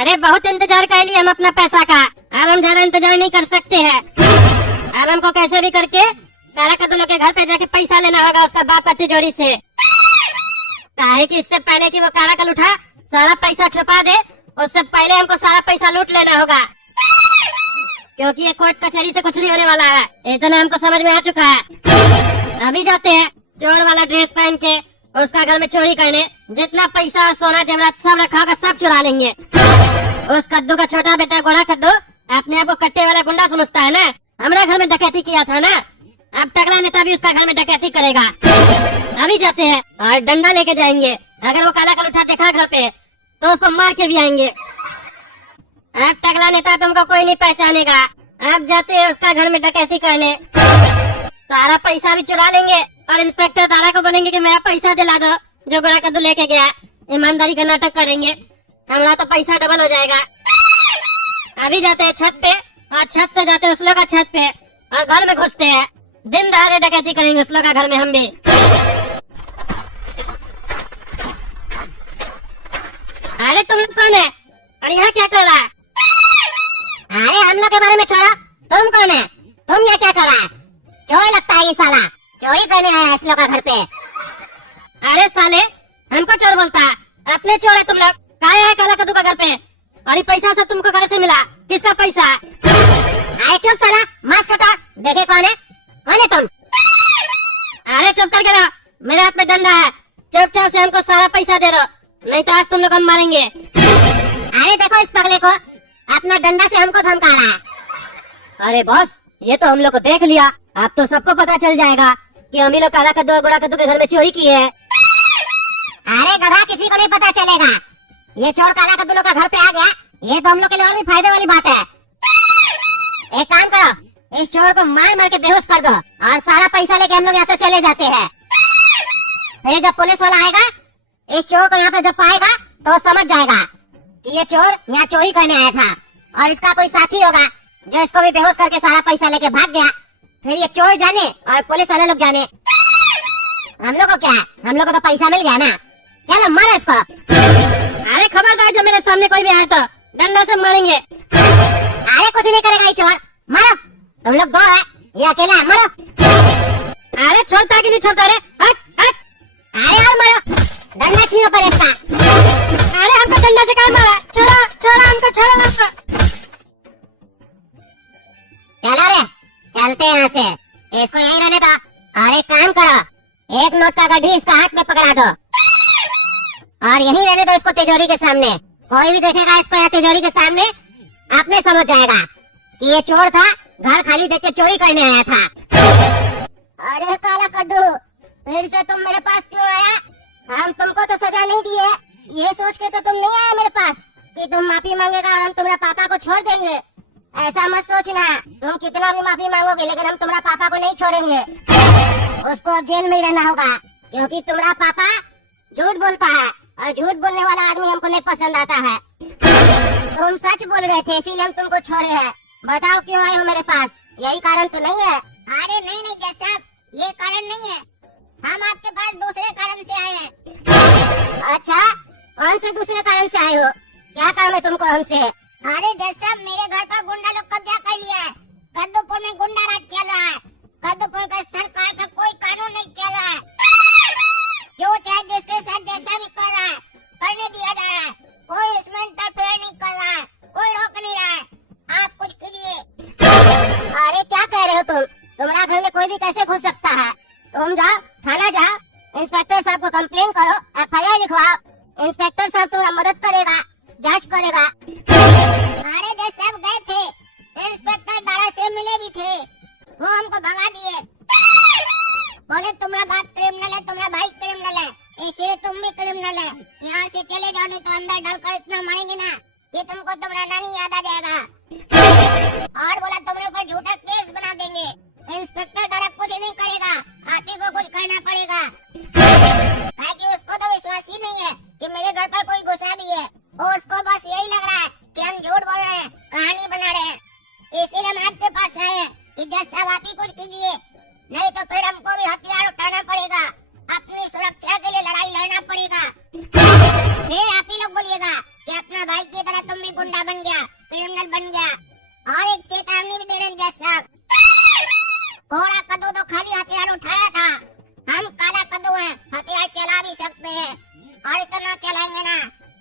अरे बहुत इंतजार कर लिए हम अपना पैसा का, अब हम ज्यादा इंतजार नहीं कर सकते हैं। अब हमको कैसे भी करके काला कद्दू के घर पे जाके पैसा लेना होगा उसका बाप का तिजोरी से। काहे कि इससे पहले कि वो काला कल उठा सारा पैसा छुपा दे, उससे पहले हमको सारा पैसा लूट लेना होगा, क्योंकि ये कोर्ट कचहरी से कुछ नहीं होने वाला है, इतना हमको समझ में आ चुका है। अभी जाते हैं चोर वाला ड्रेस पहन के उसका घर में चोरी करने, जितना पैसा सोना जेवरात सब रखा होगा सब चुरा लेंगे। उस कद्दू का छोटा बेटा गोरा कद्दू अपने आप को कट्टे वाला गुंडा समझता है ना, हमारा घर में डकैती किया था ना, अब टकला नेता भी उसका घर में डकैती करेगा। अभी जाते हैं और डंडा लेके जाएंगे, अगर वो काला कल उठा देखा घर पे तो उसको मार के भी आएंगे। अब टकला नेता तुमको कोई नहीं पहचानेगा। अब जाते हैं उसका घर में डकैती करने, सारा पैसा भी चुरा लेंगे और इंस्पेक्टर तारा को बोलेंगे कि मेरा पैसा दिला दो जो गोरा कद्दू लेके गया। ईमानदारी का नाटक करेंगे, हमारा तो पैसा डबल हो जाएगा। अभी जाते हैं छत पे और छत से जाते हैं उस लोग का छत पे और घर में घुसते हैं, दिन दहाड़े डकैती करेंगे उस लोग का घर में हम भी। अरे तुम लोग कौन है और यहाँ क्या कर रहा है? अरे हम लोग के बारे में छोड़ो, तुम कौन है? तुम यहाँ क्या कर रहा है? चोर लगता है ये साला, चोरी करने आया है इस लोग का घर पे। अरे साले हमको चोर बोलता है, अपने चोर है तुम लोग। कहाँ है काला कद्दू का घर पे? और ये पैसा सब तुमको कहाँ से मिला? किसका पैसा? अरे चुप साला, मास्क हटा, देखे कौन है तुम? अरे चुप करके रहो, मेरे हाथ में डंडा है, चुपचाप से हमको सारा पैसा दे दो, नहीं तो आज तुम लोग हम मारेंगे। अरे देखो इस पगले को, अपना डंडा से हमको धमका रहा है। अरे बॉस, ये तो हम लोग को देख लिया, अब तो सबको पता चल जाएगा कि हम ही लोग काला कद्दू और गोरा कद्दू के घर में चोरी की है। अरे गधा, किसी को नहीं पता चलेगा। ये चोर काला कद्दू लोग का घर पे आ गया, ये तो हम लोग के लिए और भी फायदे वाली बात है। एक काम करो, इस चोर को मार मार के बेहोश कर दो और सारा पैसा लेके हम लोग यहाँ से चले जाते हैं। फिर जब पुलिस वाला आएगा, इस चोर को यहाँ पे जब पाएगा तो समझ जाएगा कि ये चोर यहाँ चोरी करने आया था और इसका कोई साथी होगा जो इसको भी बेहोश करके सारा पैसा लेके भाग गया। फिर ये चोर जाने और पुलिस वाले लोग जाने, हम लोग को क्या है, हम लोग को तो पैसा मिल गया ना। चलो मारो इसको। अरे खबरदार, जो मेरे सामने कोई भी आया तो डंडा से मारेंगे। अरे कुछ नहीं करेगा ये चोर, मारो। तुम लोग दो है, ये अकेला है, मारो। अरे छोड़ता कि नहीं छोड़ता रे? हट हट। अरे और मारो, डंडा छीनो पर इसका। अरे हमको डंडा से क्या मारा? छोड़ो छोड़ो हमको, छोड़ो हमको। चलो रे, चलते हैं यहाँ से, इसको यहीं रहने दो। और एक काम करो, एक नोट का गड्ढी इसका हाथ में पकड़ा दो और यहीं रहने दो इसको तिजोरी के सामने। कोई भी देखेगा इसको यहाँ तिजोरी के सामने, आपने समझ जाएगा कि ये चोर था, घर खाली देख के चोरी करने आया था। अरे काला कद्दू, फिर से तुम मेरे पास क्यों आया? हम तुमको तो सजा नहीं दी है, ये सोच के तो तुम नहीं आए मेरे पास कि तुम माफी मांगेगा और हम तुम्हारे पापा को छोड़ देंगे। ऐसा मत सोचना, तुम कितना भी माफी मांगोगे लेकिन हम तुम्हारा पापा को नहीं छोड़ेंगे। उसको अब जेल में ही रहना होगा, क्योंकि तुम्हारा पापा झूठ बोलता है और झूठ बोलने वाला आदमी हमको नहीं पसंद आता है। तुम सच बोल रहे थे इसीलिए हम तुमको छोड़े हैं। बताओ क्यों आए हो मेरे पास? यही कारण तो नहीं है? अरे नहीं नहीं जज साहब, ये कारण नहीं है, हम आपके पास दूसरे कारण से आए हैं। अच्छा, कौन से दूसरे कारण से आए हो? क्या काम है तुमको हमसे? अरे जज साहब, मेरे घर पर गुंडा लोग कब्जा कर लिया है। कद्दूपुर में गुंडा राज चल रहा है। कद्दूपुर का सरकार का कोई कानून नहीं चल रहा है, जो चाहे जिसके साथ जैसा भी कर रहा है करने दिया जा रहा है। कोई इसमें इंटरफेयर नहीं कर रहा है, कोई रोक नहीं रहा है। आप कुछ कीजिए। अरे क्या कह रहे हो तुम? तुम्हारा घर में कोई भी कैसे घुस सकता है? तुम जाओ, थाना जाओ, इंस्पेक्टर साहब को कंप्लेन करो, FIR लिखवाओ। इंस्पेक्टर साहब तुम्हारा मदद करेगा, जांच करेगा। अरे जज साहब गए थे, इंस्पेक्टर दारा से मिले भी थे, वो हमको भगा दिए। बोले तुम्हारा बाप क्रिमिनल है, तुम्हारा भाई क्रिमिनल है, इसलिए तुम भी क्रिमिनल है। यहाँ से चले जाओ नहीं तो अंदर डालकर इतना मारेंगे ना कि तुमको तुम्हारा नानी याद आ जाएगा। और बोला तुमने ऊपर झूठा केस बना देंगे। इंस्पेक्टर दारा कुछ नहीं करेगा, आप ही को कुछ करना पड़ेगा, ताकि उसको तो विश्वास ही नहीं है कि मेरे घर पर कोई घुसा भी है। उसको बस यही लग रहा है कि हम झूठ बोल रहे हैं, कहानी बना रहे हैं। इसीलिए हम आपके पास आए हैं कि जज साहब आप ही कुछ कीजिए, नहीं तो फिर हमको भी हथियार उठाना पड़ेगा, अपनी सुरक्षा के लिए लड़ाई लड़ना पड़ेगा। फिर आप ही लोग बोलिएगा कि अपना भाई की तरह तुम भी गुंडा बन गया, क्रिमिनल बन गया। और एक चेतावनी भी दे रहे हैं जज साहब, घोड़ा कद्दू तो खाली हथियार उठाया था, हम काला कद्दू हैं, हथियार चला भी सकते हैं और इतना चलाएंगे ना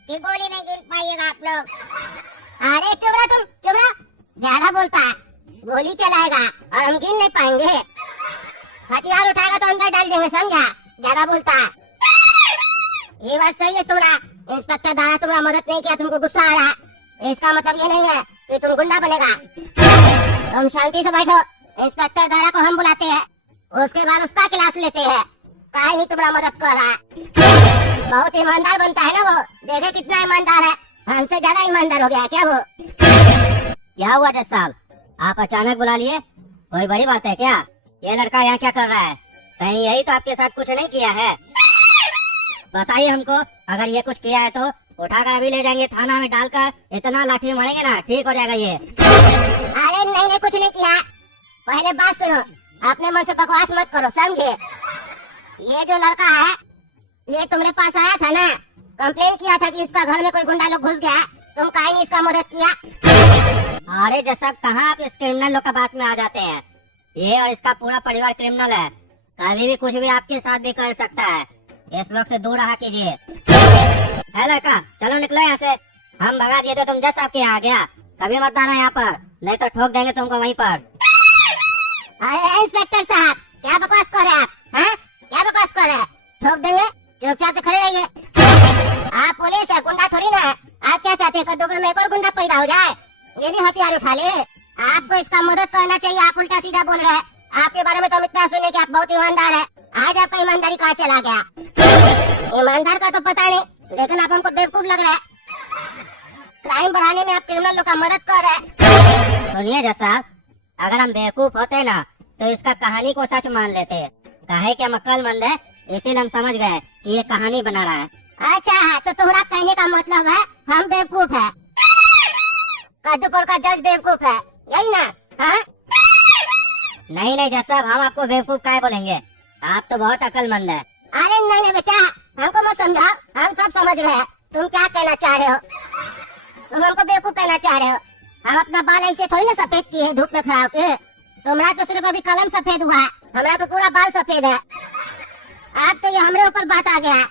कि गोली नहीं गिन पाइएगा आप लोग। अरे चुप रहा तुम, चुप रहा, ज्यादा बोलता है। गोली चलाएगा और हम गिन नहीं पाएंगे, हथियार उठाएगा तो अंदर डाल देंगे, समझा? ज्यादा बोलता है। ये बात सही है तुम्हारा इंस्पेक्टर दारा, तुम्हारा मदद नहीं किया, तुमको गुस्सा आ रहा है, इसका मतलब ये नहीं है कि तुम गुंडा बनेगा। तुम शांति से बैठो, इंस्पेक्टर दारा को हम बुलाते हैं, उसके बाद उसका क्लास लेते हैं। काहे नहीं तुम्हारा मदद कर रहा है, बहुत ईमानदार बनता है ना वो, देखे कितना ईमानदार है, हमसे ज्यादा ईमानदार हो गया है क्या वो? क्या हुआ जज साहब, आप अचानक बुला लिए? कोई बड़ी बात है क्या? ये लड़का यहाँ क्या कर रहा है? कहीं यही तो आपके साथ कुछ नहीं किया है? बताइए हमको, अगर ये कुछ किया है तो उठाकर अभी ले जाएंगे थाना में, डालकर इतना लाठी मारेंगे ना, ठीक हो जाएगा ये। अरे नहीं, कुछ नहीं किया। पहले बात सुनो, अपने मन से बकवास मत करो, समझे? ये जो लड़का है, ये तुम्हारे पास आया था ना, कंप्लेन किया था कि इसका घर में कोई गुंडा लोग घुस गया, तुम काहे नहीं इसका मदद किया? अरे जज साहब, कहाँ आप इस क्रिमिनल लोग का बात में आ जाते हैं? ये और इसका पूरा परिवार क्रिमिनल है, कभी भी कुछ भी आपके साथ भी कर सकता है, इस लोग से दूर रहा कीजिए। है लड़का, चलो निकलो यहाँ से, हम भगा दिए तो तुम जज साहब के यहाँ आ गया, कभी मत आना यहाँ पर, नहीं तो ठोक देंगे तुमको वहीं पर। अरे इंस्पेक्टर साहब, क्या बकवास कर रहे हैं आप? हैं? क्या बकवास कर रहे हैं? ठोक देंगे, चुपचाप से खड़े रहिए। आप पुलिस है, गुंडा थोड़ी ना है। आप क्या चाहते हैं, कद्दू में एक और गुंडा पैदा हो जाए, ये भी हथियार उठा ले? आपको इसका मदद करना चाहिए, आप उल्टा सीधा बोल रहे हैं। आपके बारे में तो हम इतना सुने कि आप बहुत ईमानदार है, आज आपका ईमानदारी कहाँ चला गया? ईमानदार का तो पता नहीं, लेकिन आप हमको बेवकूफ लग रहा है। क्राइम बढ़ाने में आप क्रिमिनल लोग का मदद कर रहे हैं। सुनिए जज साहब, अगर हम बेवकूफ होते ना तो इसका कहानी को सच मान लेते, काहे कि हम अक्लमंद है, इसीलिए हम समझ गए कि ये कहानी बना रहा है। अच्छा है, तो तुम्हारा कहने का मतलब है हम बेवकूफ है, कद्दूपुर का जज बेवकूफ है, यही ना? हाँ? नहीं जज साहब, हम आपको बेवकूफ काहे बोलेंगे, आप तो बहुत अक्लमंद है। अरे नहीं बेटा, हमको मत समझाओ, हम सब समझ रहे हैं तुम क्या कहना चाह रहे हो। तुम हमको बेवकूफ कहना चाह रहे हो, हम अपना बाल ऐसे थोड़ी ना सफेद किए धूप में खड़ा होके। तुम्हारा तो सिर्फ अभी कलम सफेद हुआ है, हमारा तो पूरा बाल सफेद है। अब तो ये हमारे ऊपर बात आ गया है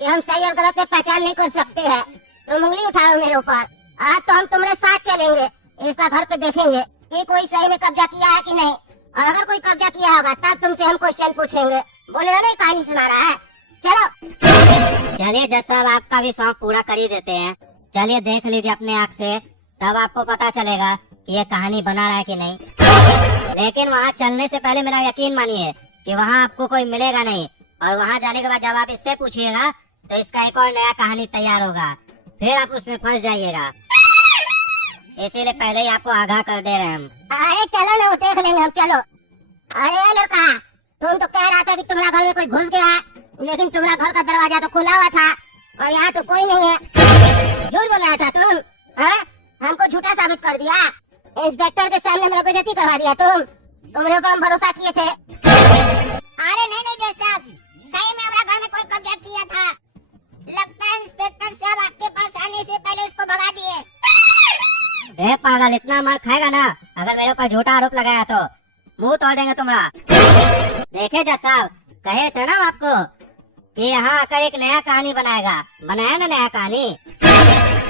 कि हम सही और गलत में पहचान नहीं कर सकते हैं। तुम उंगली उठाओ मेरे ऊपर, आज तो हम तुम्हारे साथ चलेंगे, इसका घर पे देखेंगे कि कोई सही में कब्जा किया है कि नहीं, और अगर कोई कब्जा किया होगा तब तुमसे हम क्वेश्चन पूछेंगे। बोलना नहीं, कहानी सुना रहा है। चलो चलिए जज साहब, आपका भी शौक पूरा कर ही देते हैं, चलिए देख लीजिए अपने आँख से, तब आपको पता चलेगा कि ये कहानी बना रहा है कि नहीं। लेकिन वहाँ चलने से पहले मेरा यकीन मानिए कि वहाँ आपको कोई मिलेगा नहीं, और वहाँ जाने के बाद जब आप इससे पूछिएगा तो इसका एक और नया कहानी तैयार होगा, फिर आप उसमें फंस जाइएगा, इसीलिए पहले ही आपको आगाह कर दे रहे हैं हम। अरे चलो ना, वो देख लेंगे हम, चलो। अरे लड़का, तुम तो कह रहा था कि तुम्हारा घर में कोई घुस गया, लेकिन तुम्हारा घर का दरवाजा तो खुला हुआ था और यहाँ तो कोई नहीं है। झूठ बोल रहा था तुम, हाँ? हमको झूठा साबित कर दिया, इंस्पेक्टर के सामने मेरा बेइज्जती करवा दिया तुम। तुमने ऊपर हम भरोसा किए थे। अरे नहीं जज साहब, सही में हमारा घर में कोई कब्जा किया था, लगता है इंस्पेक्टर साहब आपके पास आने से पहले उसको भगा दिए। पागल, इतना मार खाएगा ना अगर मेरे ऊपर झूठा आरोप लगाया तो, मुंह तोड़ देंगे तुम्हारा। देखे जज साहब, कहे थे ना आपको कि यहाँ आकर एक नया कहानी बनाएगा, बनाया ना नया कहानी।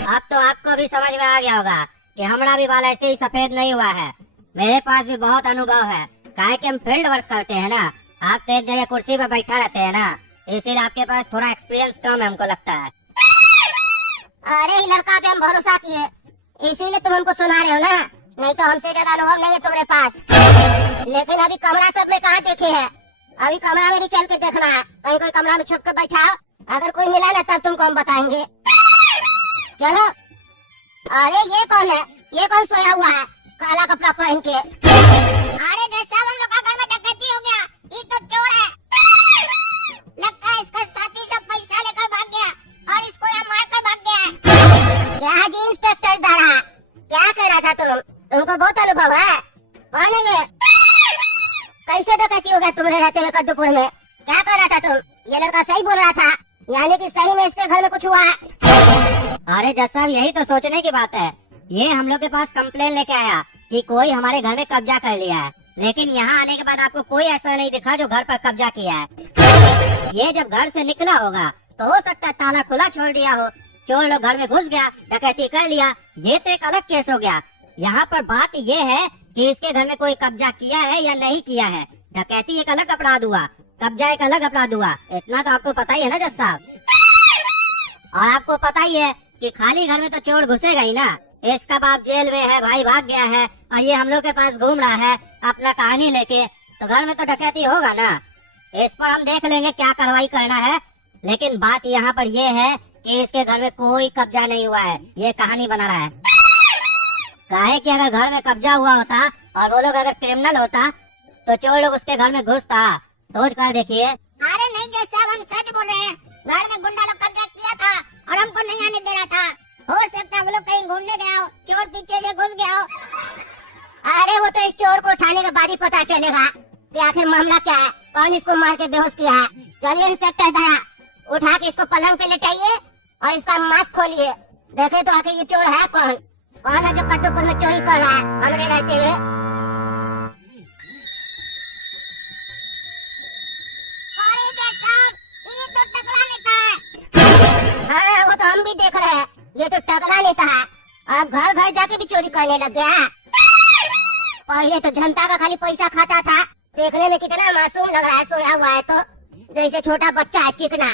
अब तो आपको भी समझ में आ गया होगा कि हमारा भी बाल ऐसे ही सफेद नहीं हुआ है, मेरे पास भी बहुत अनुभव है, काहे कि हम फील्ड वर्क करते हैं ना, आप तो एक जगह कुर्सी पे बैठा रहते हैं ना, इसीलिए आपके पास थोड़ा एक्सपीरियंस कम है हमको लगता है। अरे लड़का पे हम भरोसा किए, इसीलिए तुम हमको सुना रहे हो ना, नहीं तो हमसे ज्यादा अनुभव नहीं है तुम्हारे पास। लेकिन अभी कमरा सब में कहाँ देखे है, अभी कमरा में भी चल के देखना है, कहीं कोई कमरा में छुप के बैठा हो, अगर कोई मिला ना तब तुमको हम बताएंगे। चलो। अरे ये कौन है, ये कौन सोया हुआ है काला कपड़ा पहन के? अरे जैसा हम लोग का घर में डकैती हो गया, ये तो चोर है, लगता है इसका साथी सब पैसा लेकर भाग गया और इसको यहाँ मार कर भाग गया है। क्या जी इंस्पेक्टर दारा, क्या कह रहा था तुमको बहुत अनुभव है, कौन है ये? कैसे डकैती हो गया तुम्हारे रहते हुए कद्दूपुर में? क्या कर रहा था तुम? ये लड़का सही बोल रहा था, यानी कि सही में इसके घर में कुछ हुआ है। अरे जज साहब, यही तो सोचने की बात है। ये हम लोग के पास कंप्लेन लेके आया कि कोई हमारे घर में कब्जा कर लिया है, लेकिन यहाँ आने के बाद आपको कोई ऐसा नहीं दिखा जो घर पर कब्जा किया है। ये जब घर से निकला होगा तो हो सकता है ताला खुला छोड़ दिया हो, चोर लोग घर में घुस गया, डकैती कर लिया, ये तो एक अलग केस हो गया। यहाँ पर बात ये है कि इसके घर में कोई कब्जा किया है या नहीं किया है। डकैती एक अलग अपराध हुआ, कब्जा एक अलग अपराध हुआ, इतना तो आपको पता ही है ना जज साहब। और आपको पता ही है कि खाली घर में तो चोर घुसेगा ही ना। इसका बाप जेल में है, भाई भाग गया है, और ये हम लोग के पास घूम रहा है अपना कहानी लेके, तो घर में तो डकैती होगा ना। इस पर हम देख लेंगे क्या कार्रवाई करना है, लेकिन बात यहाँ पर ये है कि इसके घर में कोई कब्जा नहीं हुआ है, ये कहानी बना रहा है। काहे कि अगर घर में कब्जा हुआ होता और वो लोग अगर क्रिमिनल होता तो चोर लोग उसके घर में घुसता। सोच कर देखिए। अरे नहीं जज साहब, हम सच बोल रहे हैं। घर में गुंडा लोग कब्जा किया था और हमको नहीं आने दे रहा था। हो सकता है वो लोग कहीं घूमने गया हो, चोर पीछे से घुस गया हो। अरे वो तो इस चोर को उठाने के बाद ही पता चलेगा कि आखिर मामला क्या है, कौन इसको मार के बेहोश किया है। चलिए इंस्पेक्टर दारा, उठा के इसको पलंग पे लेटाइए और इसका मास्क खोलिए, देखे तो आखिर ये चोर है कौन। कौन है जो कद्दूपुर में चोरी कर रहा है हमरे रहते हुए। अरे जज साहब, ये तो टकला नेता है। हाँ, वो तो हम भी देख रहे हैं, ये तो टकला नेता है। अब घर घर जाके भी चोरी करने लग गया। पहले तो जनता का खाली पैसा खाता था, देखने में कितना मासूम लग रहा है, सोया हुआ है तो जैसे छोटा बच्चा है, चिकना।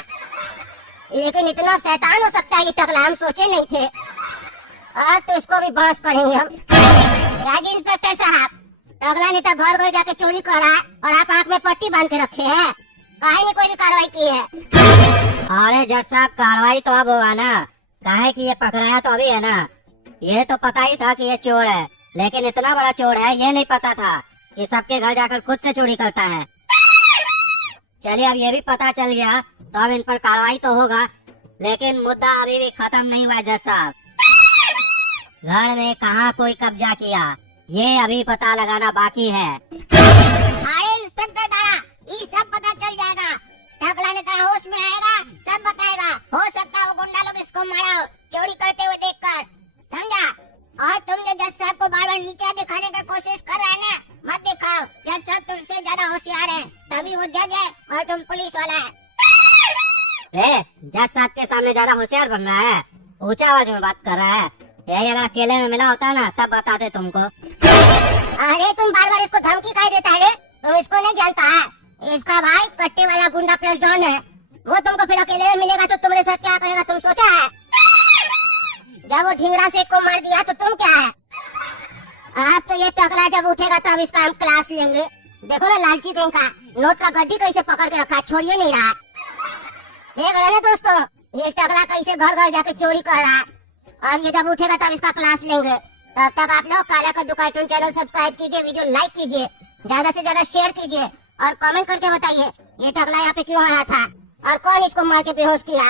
लेकिन इतना शैतान हो सकता है ये टकला, हम सोचे नहीं थे। आज तो इसको भी बहस करेंगे हम। राजी इंस्पेक्टर साहब, टकला नेता घर घर जाके चोरी कर रहा है और आप आँख में पट्टी बांध के रखे हैं, काहे नहीं कोई भी कार्रवाई की है। अरे जज साहब, कार्रवाई तो अब होगा ना, काहे कि ये पकड़ाया तो अभी है ना। ये तो पता ही था कि ये चोर है, लेकिन इतना बड़ा चोर है ये नहीं पता था कि सबके घर जाकर खुद से चोरी करता है। चलिए, अब ये भी पता चल गया तो अब इन पर कार्रवाई तो होगा, लेकिन मुद्दा अभी भी खत्म नहीं हुआ जज साहब। घर में कहाँ कोई कब्जा किया ये अभी पता लगाना बाकी है। अरे इंस्पेक्टर दारा, ये सब पता चल जाएगा। टकला नेता होश में आएगा, सब बताएगा। हो सकता है वो गुंडा लोग इसको मारा हो, चोरी करते हुए देखकर, समझा। और तुम जो जज साहब को बार बार नीचा दिखाने का कोशिश कर रहे हैं ना, मत दिखाओ। जज साहब तुमसे ज्यादा होशियार है, तभी वो जज है और तुम पुलिस वाला है। जज साहब के सामने ज्यादा होशियार बन रहा है, ऊंचा आवाज में बात कर रहा है। यही अगर अकेले में मिला होता ना तब बताते तुमको। अरे तुम बार बार इसको धमकी काहे देता है रे? तुम इसको नहीं जानता है, इसका भाई कट्टे वाला गुंडा प्लस डॉन है। वो तुमको फिर अकेले में मिलेगा तो तुम्हारे साथ क्या करेगा तुम सोचा है? जब वो ढिंगरा सेठ को मार दिया तो तुम क्या है? अब तो ये टकला जब उठेगा तब इसका हम क्लास लेंगे। देखो ना लालची कहीं का नोट का गड्डी कैसे पकड़ के रखा, छोड़िए नहीं रहा। देख रहे ना दोस्तों, ये टकला कैसे घर घर जाके चोरी कर रहा है। अब ये जब उठेगा तब इसका क्लास लेंगे। तब तक आप लोग काला कद्दू कार्टून चैनल सब्सक्राइब कीजिए, वीडियो लाइक कीजिए, ज्यादा से ज्यादा शेयर कीजिए और कमेंट करके बताइए ये टकला यहाँ पे क्यों आया था और कौन इसको मार के बेहोश किया।